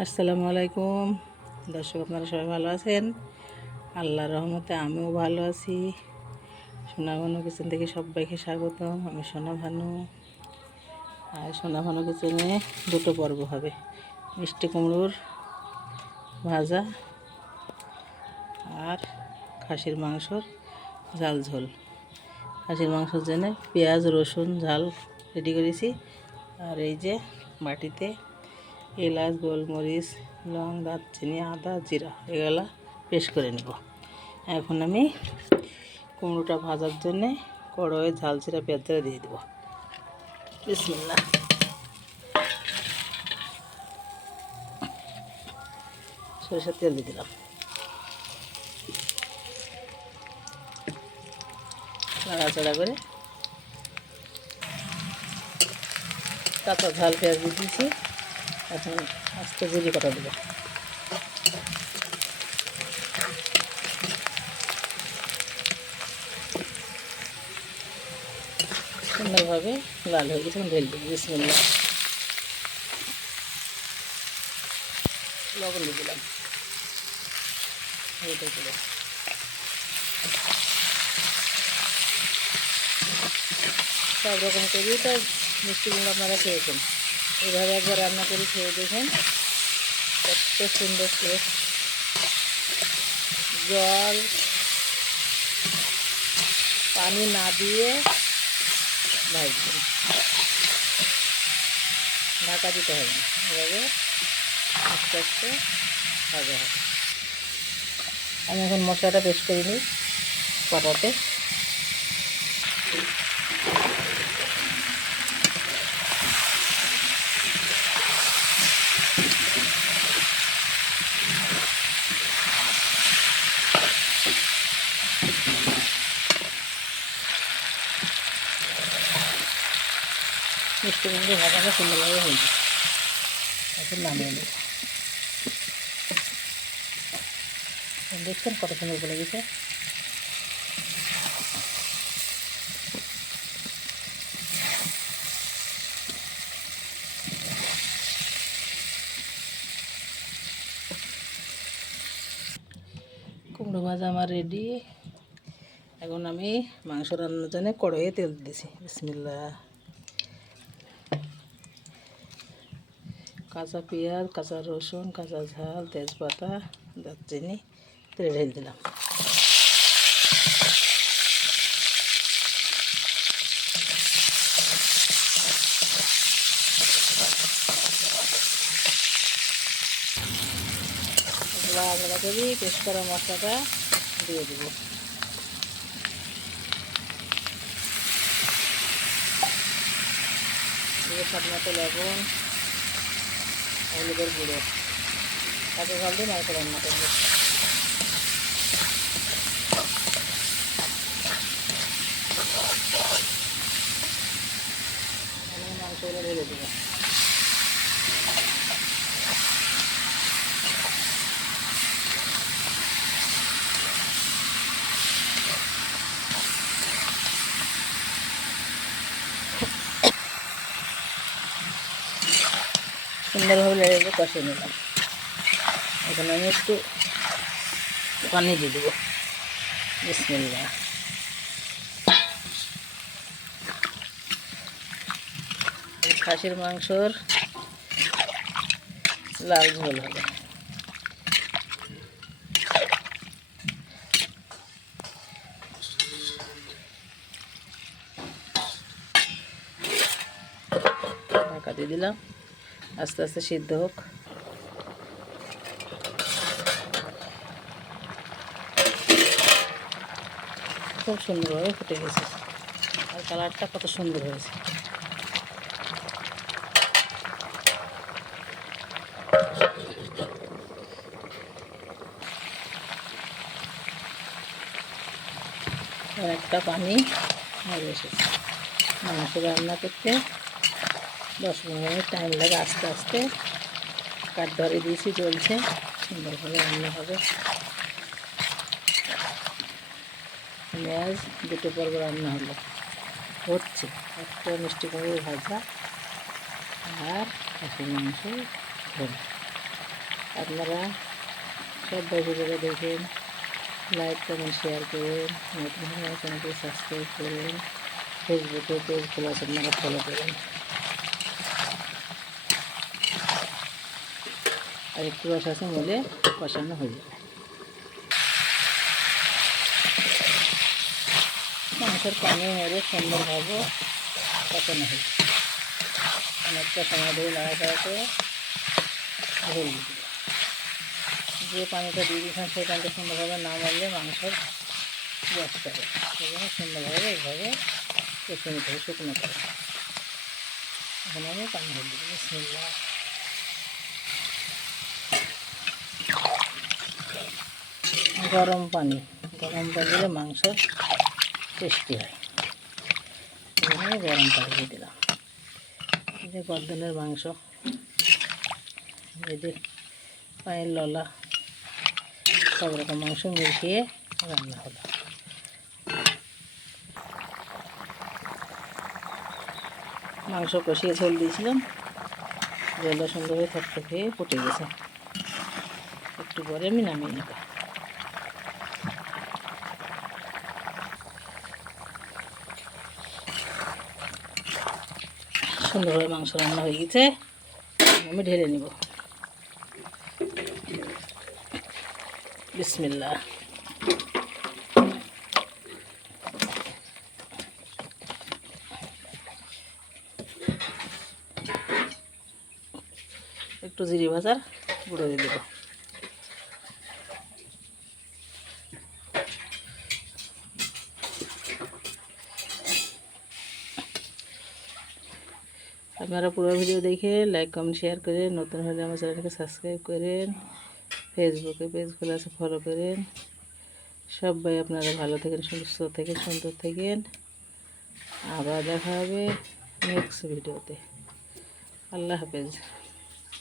আসসালামু আলাইকুম। দর্শক, আপনারা সবাই ভালো আছেন? আল্লাহর রহমতে আমিও ভালো আছি। সোনা ভানু কিচেন থেকে সবাইকে স্বাগতম। আমি সোনা ভানু আর সোনা ভানু কিচেনে দুটো পর্ব হবে। মিষ্টি কুমড়োর ভাজা আর খাসির মাংসর ঝাল ঝোল। খাসির মাংসের জন্য পেঁয়াজ, রসুন, ঝাল রেডি করেছি। আর এই যে বাটিতে এলাচ, গোলমরিচ, লং দারচিনি, আদা জিরা এগুলা পেস্ট করে নেব। এখন আমি কুমড়োটা ভাজার জন্যে কড়াইয়ে ঝাল জিরা পেঁয়াজ দিয়ে দেবো। বিসমিল্লা সরিষার তেল দিয়ে দিলাম। নাড়াচাড়া করে কাঁচা ঝাল পেঁয়াজ দিয়ে দিয়েছি। এখন আস্তে জিরি কটা দেবো। সুন্দরভাবে লাল হয়ে গেছে ঢেল দেবো বিসমিল্লা লবণ দিয়ে দিলাম। দিলাম সব রকম করি তো মিষ্টি কুমড়ো আপনারা খেয়েছেন। এইভাবে একবার রান্না করে খেয়ে দেখেন, কত সুন্দর টেস্ট জল, পানি না দিয়ে ভাজবেন। ঢাকা দিতে হবে না। এভাবে আস্তে আস্তে ভাজা হবে। আমি এখন মশলাটা পেস্ট করে নিই কটাতে মিষ্টি কুমড়ো ভাজাটা সুন্দরভাবে হয়েছে এখন নামিয়ে নেব। দেখছেন কত সুন্দর বলে গেছে কুমড়ো ভাজা আমার রেডি এখন আমি মাংস রান্নার জন্য কড়াইয়ে তেল দিয়েছি বিসমিল্লা কাঁচা পেঁয়াজ, কাঁচা রসুন, কাঁচা ঝাল, তেজপাতা, দারচিনি তেলে ঢেলে দিলাম আলাদা করি করা মশলাটা দিয়ে দেবো। লবণ হলুদের গুঁড়ো তাকে জল দিয়ে মাংস রান্না করব আমি মাংসগুলো ঢেলে দেবো সুন্দরভাবে লেগে কষিয়ে নিলাম এখন আমি একটু পানি দিয়ে দেবো। বিসমিল্লা খাসির মাংসর লাল ঝোল হবে। দিয়ে দিলাম। আস্তে আস্তে সিদ্ধ হোক। খুব সুন্দরভাবে ফুটে গেছে। আর কালারটা কত সুন্দর হয়েছে। একটা পানি মাংস রান্না করতে দশ পনেরো মিনিট টাইম লাগে আস্তে আস্তে। কাঠ ধরে দিয়েছি চলছে সুন্দরভাবে রান্না হবে। পেঁয়াজ, দুটো পর্ব রান্না হলো। হচ্ছে, একটা মিষ্টি কুমড়ো ভাজা আর খাসির মাংস ঝোল। আপনারা সব ভিডিওটা দেখেন লাইক কমেন্ট শেয়ার করুন। নতুন চ্যানেলটি সাবস্ক্রাইব করুন। ফেসবুকে পেজ খোলা আপনারা ফলো করুন। আর একটু রস আছে বলে কষানো হয়ে যাবে। মাংসের পানি মেরে সুন্দরভাবে কষানো হয়ে যাবে। অনেকটা সময় ধরে লাড়াচাড়া করে ঝোল দিতে যে পানিটা দিয়ে দিয়েছেন সেই পানিটা সুন্দরভাবে না মারলে মাংসের গ্যাস করে সেই জন্য সুন্দরভাবে এইভাবে কষে নিতে হবে শুকনো করে। এখন আমি পানি ঢেলে দিই গরম পানি গরম পানি দিলে মাংস টেস্টি হয়। এখানে গরম পানি দিয়ে দিলাম। যে গর্দনের মাংস, এই যে পায়ের ললা, সব রকম মাংস মিশিয়ে রান্না হলো। মাংস কষিয়ে ঝোল দিয়েছিলাম, জলটা সুন্দরভাবে থকথকে ফুটে গেছে। একটু পরে আমি নামিয়ে নেব। সুন্দরভাবে মাংস রান্না হয়ে গেছে। আমি ঢেলে নিব। বিসমিল্লা একটু জিরি ভাজার গুঁড়ো দিয়ে দেবো। আপনারা পুরো ভিডিও দেখে লাইক কমেন্ট শেয়ার করেন নতুন হলে আমার চ্যানেলকে সাবস্ক্রাইব করেন। ফেসবুকে পেজ খোলা আছে ফলো করেন। সবাই আপনারা ভালো থাকেন, সুস্থ থাকেন, সুন্দর থাকেন। আবার দেখা হবে নেক্সট ভিডিওতে আল্লাহ হাফেজ।